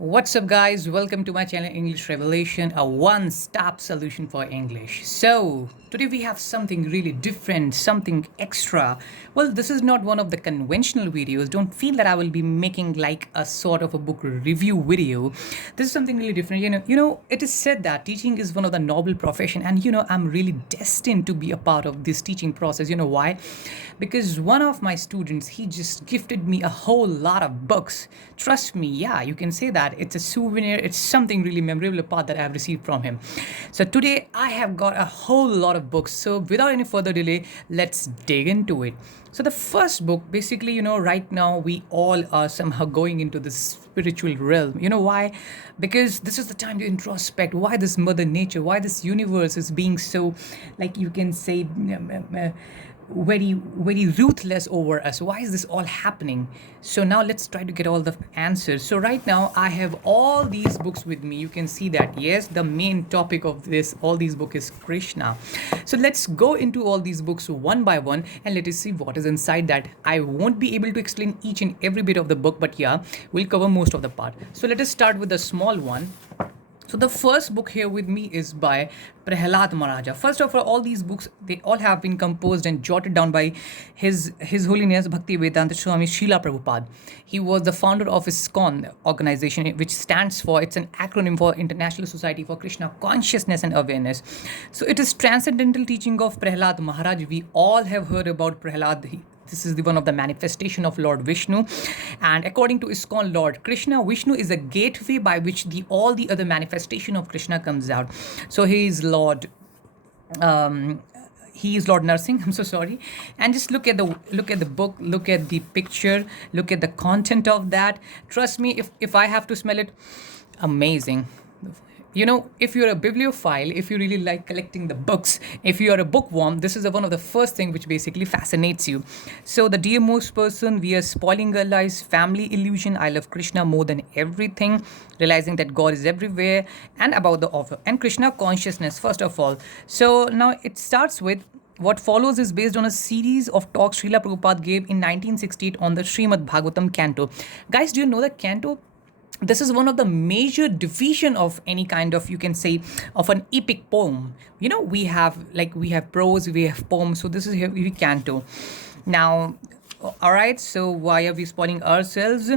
What's up, guys? Welcome to my channel English Revelation, a one stop solution for English. So, today we have something really different, something extra. Well, this is not one of the conventional videos. Don't feel that I will be making like a sort of a book review video. This is something really different. It is said that teaching is one of the noble profession, and I'm really destined to be a part of this teaching process. You know why? Because one of my students, he just gifted me a whole lot of books. Trust me, yeah, you can say that it's a souvenir, it's something really memorable part that I have received from him. So today I have got a whole lot of books. So without any further delay, let's dig into it. So the first book, basically, right now we all are somehow going into this spiritual realm. You know why? Because this is the time to introspect why this mother nature, why this universe is being so, like you can say, very very ruthless over us. Why is this all happening? So now let's try to get all the answers. So right now I have all these books with me. You can see that, yes, the main topic of this all these books is Krishna. So let's go into all these books one by one and let us see what is inside that. I won't be able to explain each and every bit of the book, but yeah, we'll cover most of the part. So let us start with the small one. So the first book here with me is by Prahlad Maharaja. First of all these books, they all have been composed and jotted down by His Holiness Bhaktivedanta Swami Srila Prabhupada. He was the founder of ISKCON organization, which stands for, it's an acronym for International Society for Krishna Consciousness and Awareness. So it is transcendental teaching of Prahlad Maharaj. We all have heard about Prahlad. This is the one of the manifestation of Lord Vishnu, and according to ISKCON, Lord Krishna, Vishnu is a gateway by which all the other manifestation of Krishna comes out. So he is Lord. He is Lord Nursing. I'm so sorry. And just look at the book, look at the picture, look at the content of that. Trust me, if I have to smell it, amazing. If you're a bibliophile, if you really like collecting the books, if you are a bookworm, this is one of the first thing which basically fascinates you. So the dear most person, we are spoiling our lives, family illusion, I love Krishna more than everything, realizing that God is everywhere, and about the offer and Krishna consciousness, first of all. So now it starts with, what follows is based on a series of talks Srila Prabhupada gave in 1968 on the Srimad Bhagavatam canto. Guys, do you know the canto? This is one of the major division of any kind of, you can say, of an epic poem. We have prose, we have poems. So this is here we canto. Now, all right, so why are we spoiling ourselves?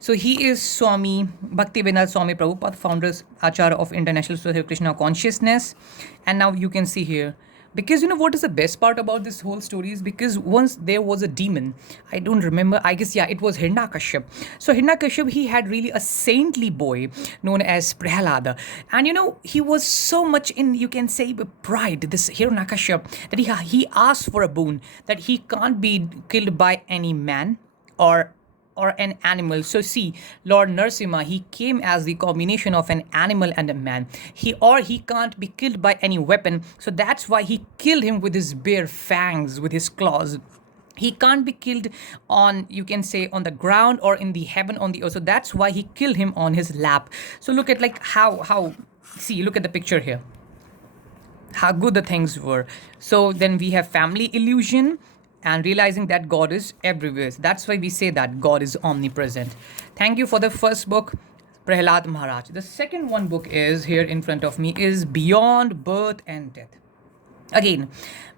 So he is Swami Bhaktivedanta Swami Prabhupada, founders Acharya of International Society of Krishna Consciousness. And now you can see here, because what is the best part about this whole story is, because once there was a demon, I don't remember, I guess, yeah, it was Hiranyakashipu. So Hiranyakashipu, he had really a saintly boy known as Prahlada, and he was so much in, you can say, pride, this Hiranyakashipu, that he asked for a boon, that he can't be killed by any man or an animal. So see, Lord Narasimha, he came as the combination of an animal and a man. He can't be killed by any weapon. So that's why he killed him with his bare fangs, with his claws. He can't be killed on, you can say, on the ground or in the heaven on the earth. So that's why he killed him on his lap. So look at like how see, look at the picture here, how good the things were. So then we have family illusion and realizing that God is everywhere. That's why we say that God is omnipresent. Thank you for the first book, Prahlad Maharaj. The second one book is here in front of me, is Beyond Birth and Death. Again,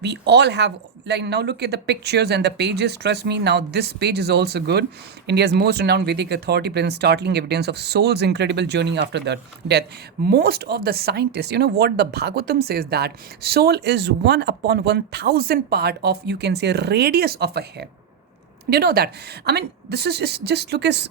we all have, like, now look at the pictures and the pages. Trust me, now this page is also good. India's most renowned Vedic authority presents startling evidence of soul's incredible journey after death. Most of the scientists, what the Bhagavatam says, that soul is 1 upon 1,000 part of, you can say, radius of a hair. You know that? I mean, this is just look at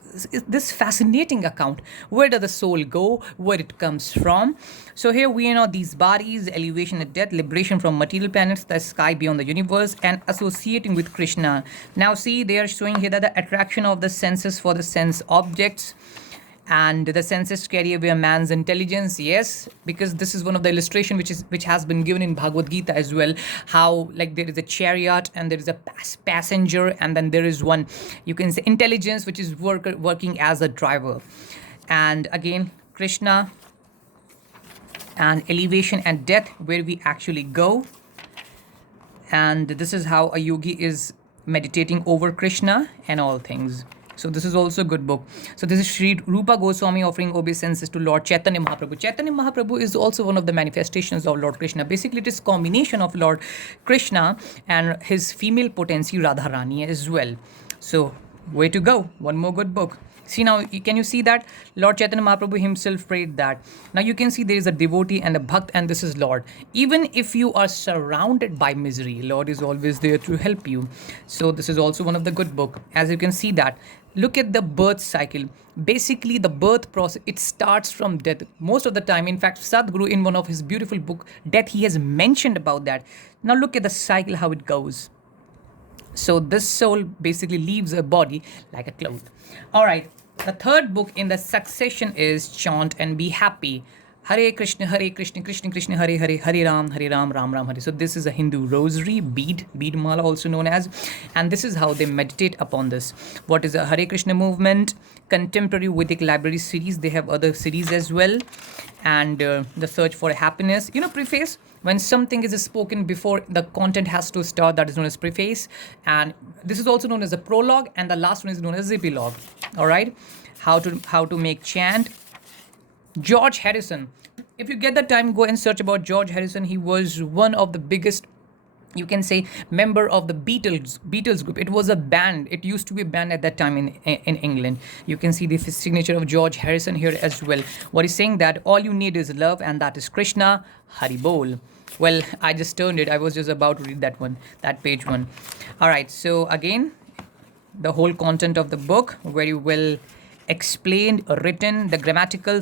this fascinating account. Where does the soul go? Where it comes from? So here we know these bodies, elevation at death, liberation from material planets, the sky beyond the universe, and associating with Krishna. Now see, they are showing here that the attraction of the senses for the sense objects, and the senses carry away a man's intelligence. Yes, because this is one of the illustration which has been given in Bhagavad Gita as well, how like there is a chariot and there is a passenger, and then there is one, you can say, intelligence which is working as a driver. And again, Krishna and elevation and death, where we actually go. And this is how a yogi is meditating over Krishna and all things. So this is also a good book. So this is Sri Rupa Goswami offering obeisances to Lord Chaitanya Mahaprabhu. Chaitanya Mahaprabhu is also one of the manifestations of Lord Krishna. Basically, it is combination of Lord Krishna and his female potency Radharani as well. So way to go. One more good book. See now, can you see that? Lord Chaitanya Mahaprabhu himself prayed that. Now you can see there is a devotee and a bhakt, and this is Lord. Even if you are surrounded by misery, Lord is always there to help you. So this is also one of the good book. As you can see that, look at the birth cycle. Basically, the birth process, it starts from death. Most of the time, in fact, Sadhguru in one of his beautiful book, Death, he has mentioned about that. Now look at the cycle, how it goes. So this soul basically leaves a body like a cloth. All right. The third book in the succession is Chant and Be Happy. Hare Krishna, Krishna Krishna, Hare Hare, Hare Ram, Ram Ram, Hare. So this is a Hindu rosary, bead mala also known as, and this is how they meditate upon this. What is the Hare Krishna movement? Contemporary Vedic library series. They have other series as well, and the search for happiness. Preface. When something is spoken before the content has to start, that is known as preface, and this is also known as a prologue, and the last one is known as epilogue. All right, how to make chant. George Harrison. If you get the time, go and search about George Harrison. He was one of the biggest, you can say, member of the Beatles group. It was a band. It used to be a band at that time in England. You can see the signature of George Harrison here as well. What he's saying that all you need is love, and that is Krishna. Hari Bol. Well, I just turned it. I was just about to read that page one. All right. So again, the whole content of the book very well explained, written, the grammatical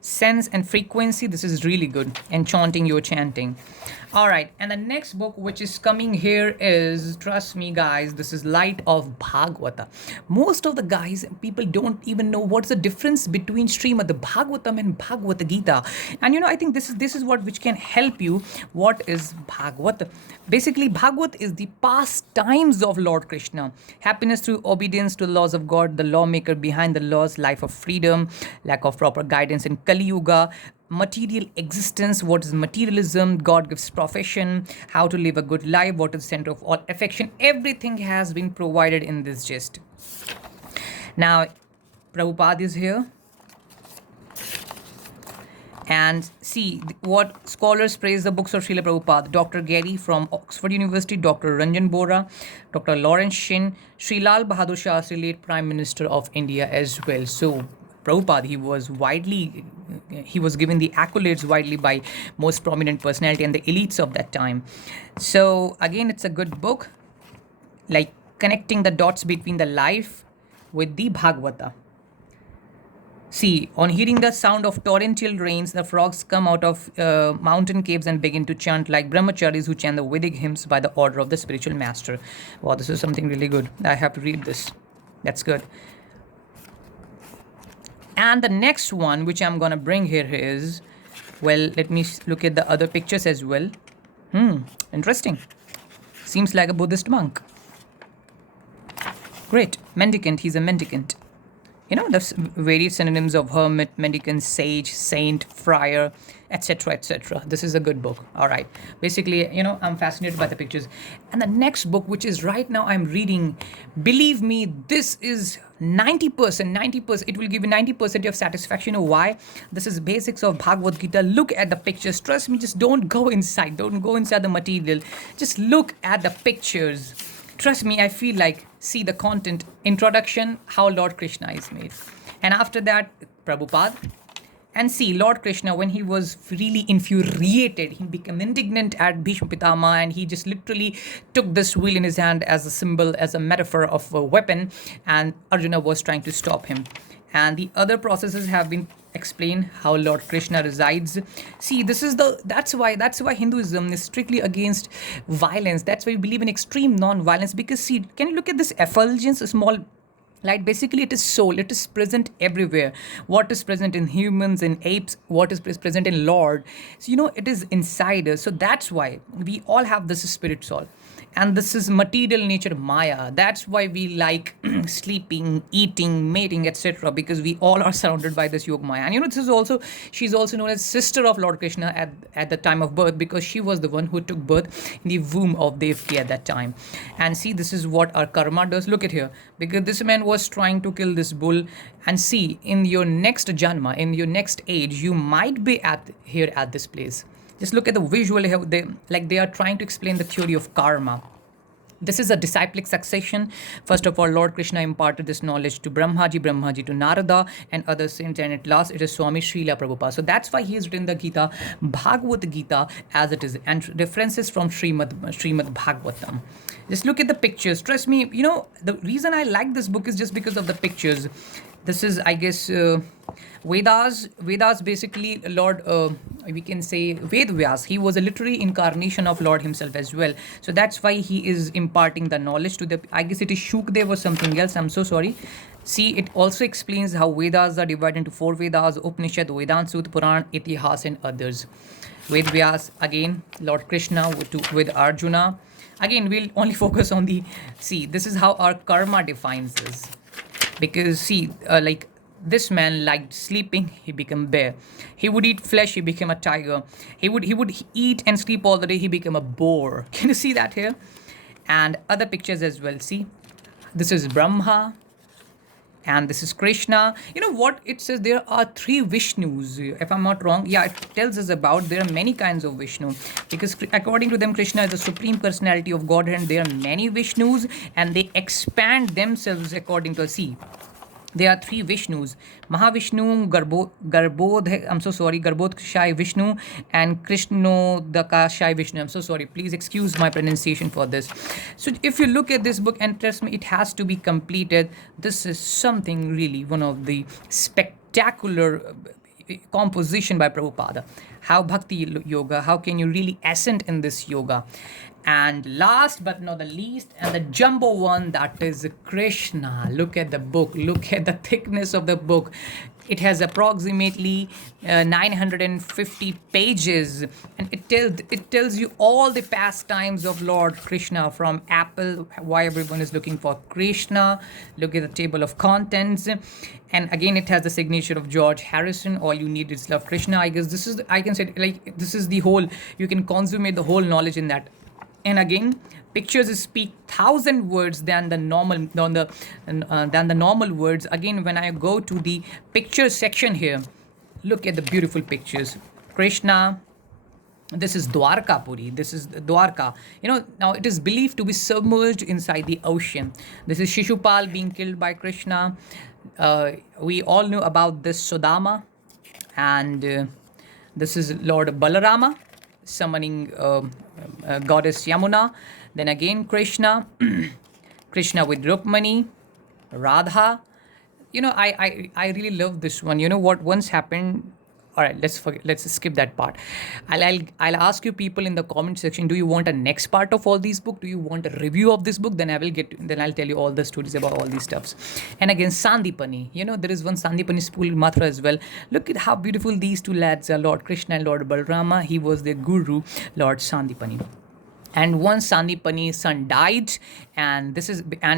sense and frequency. This is really good. Enchanting your chanting. All right, and the next book which is coming here is, trust me guys, this is Light of Bhagavata. Most of the people don't even know what's the difference between Srimad Bhagavatam and Bhagavad Gita. And I think this is what which can help you. What is Bhagavat? Basically, Bhagavat is the pastimes of Lord Krishna. Happiness through obedience to the laws of God, the lawmaker behind the laws, life of freedom, lack of proper guidance in Kali Yuga, material existence, what is materialism, God gives profession, how to live a good life, what is the center of all affection. Everything has been provided in this gist. Now, Prabhupada is here. And see what scholars praise the books of Srila Prabhupada. Dr. Gary from Oxford University, Dr. Ranjan Bora, Dr. Lawrence Shin, Sri Lal Bahadur Shastri, late Prime Minister of India as well. So Prabhupada, he was given the accolades widely by most prominent personality and the elites of that time. So again, it's a good book, like connecting the dots between the life with the Bhagavata. See, on hearing the sound of torrential rains, the frogs come out of mountain caves and begin to chant like brahmacharis who chant the Vedic hymns by the order of the spiritual master. Wow, this is something really good. I have to read this. That's good. And the next one which I'm gonna bring here is, well, let me look at the other pictures as well. Interesting. Seems like a Buddhist monk. Great. Mendicant. He's a mendicant. The various synonyms of hermit, mendicant, sage, saint, friar, etc., etc. This is a good book. All right. Basically, I'm fascinated by the pictures. And the next book, which is right now I'm reading, believe me, this is 90%. It will give you 90% of satisfaction. Why? This is basics of Bhagavad Gita. Look at the pictures. Trust me, just don't go inside. Don't go inside the material. Just look at the pictures. Trust me, I feel like, see the content, introduction, how Lord Krishna is made. And after that, Prabhupada. And see, Lord Krishna, when he was really infuriated, he became indignant at Bhishma Pitama, and he just literally took this wheel in his hand as a symbol, as a metaphor of a weapon, and Arjuna was trying to stop him. And the other processes have been explained, how Lord Krishna resides. See, that's why Hinduism is strictly against violence. That's why we believe in extreme non-violence, because see, can you look at this effulgence, a small light? Basically, it is soul. It is present everywhere. What is present in humans, in apes, what is present in Lord. So, it is inside us. So that's why we all have this spirit soul. And this is material nature Maya. That's why we like sleeping, eating, mating, etc., because we all are surrounded by this yoga Maya. And this is also, she's also known as sister of Lord Krishna at the time of birth, because she was the one who took birth in the womb of Devaki at that time. And see, this is what our karma does. Look at here, because this man was trying to kill this bull. And see, in your next janma, in your next age, you might be at here at this place. Just look at the visual, how they are trying to explain the theory of karma. This is a disciplic succession. First of all, Lord Krishna imparted this knowledge to Brahmaji to Narada and other saints, and at last it is Swami Srila Prabhupada. So that's why he has written the Gita, Bhagavad Gita as it is, and references from Srimad Bhagavatam. Just look at the pictures. Trust me, the reason I like this book is just because of the pictures. This is, I guess, Vedas basically Lord, we can say Ved Vyas. He was a literary incarnation of Lord himself as well. So that's why he is imparting the knowledge to the, I guess it is Shukdev or something else. I'm so sorry. See, it also explains how Vedas are divided into 4 Vedas: Upanishad, Vedanta, Sut, Puran, Itihas, and others. Ved Vyas, again, Lord Krishna with Arjuna. Again, we'll only focus on the, see, this is how our karma defines us. Because see, like this man liked sleeping, he became bear. He would eat flesh, he became a tiger. He would eat and sleep all the day, he became a boar. Can you see that here? And other pictures as well. See, this is Brahma and this is Krishna. You know what it says? There are 3 Vishnus, if I'm not wrong. Yeah, it tells us about there are many kinds of Vishnu, because according to them, Krishna is the supreme personality of Godhead, and there are many Vishnus, and they expand themselves according to, see, there are 3 Vishnus: Mahavishnu, Garbhodakashai Vishnu, and Krishnodakashai Vishnu. I'm so sorry. Please excuse my pronunciation for this. So if you look at this book, and trust me, it has to be completed. This is something really one of the spectacular composition by Prabhupada. How Bhakti Yoga, how can you really ascend in this yoga? And last but not the least, and the jumbo one, that is Krishna. Look at the book, look at the thickness of the book. It has approximately 950 pages, and it tells you all the pastimes of Lord Krishna, from Apple, why everyone is looking for Krishna. Look at the table of contents, and again it has the signature of George Harrison. All you need is love Krishna. I guess this is, I can say, like, this is the whole, you can consummate the whole knowledge in that. And again, pictures speak 1,000 words than the normal words. Again, when I go to the picture section here, look at the beautiful pictures. Krishna, this is Dwarkapuri, this is Dwarka. Now it is believed to be submerged inside the ocean. This is Shishupal being killed by Krishna. We all know about this Sudama, and this is Lord Balarama summoning goddess Yamuna. Then again Krishna, Krishna with Rukmani, Radha. I really love this one. You know what once happened? All right, let's skip that part. I'll ask you people in the comment section, do you want a next part of all these books? Do you want a review of this book? Then I'll tell you all the stories about all these stuffs. And again, Sandipani. There is one Sandipani school in Mathura as well. Look at how beautiful these 2 lads are, Lord Krishna and Lord Balrama. He was their guru, Lord Sandipani. And once Sandipani's son died, and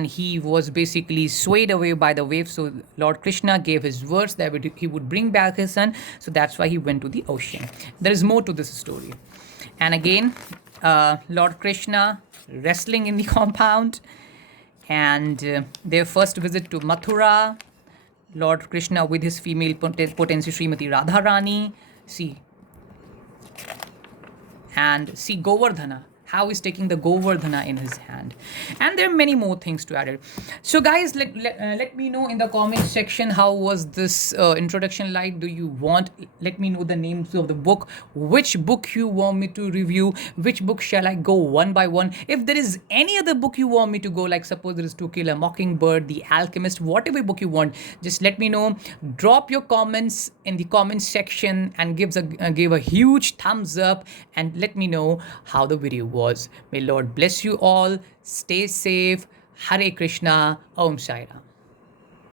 he was basically swayed away by the waves. So Lord Krishna gave his words that he would bring back his son. So that's why he went to the ocean. There is more to this story. And again, Lord Krishna wrestling in the compound, and their first visit to Mathura. Lord Krishna with his female potency Srimati Radharani. See Govardhana, how he's taking the Govardhana in his hand. And there are many more things to add it. So guys, let me know in the comment section, how was this introduction like? Let me know the names of the book, which book you want me to review, which book shall I go one by one. If there is any other book you want me to go, like suppose there is To Kill a Mockingbird, The Alchemist, whatever book you want, just let me know. Drop your comments in the comment section and give a huge thumbs up, and let me know how the video was. May Lord bless you all. Stay safe. Hare Krishna. Om Sai Ram.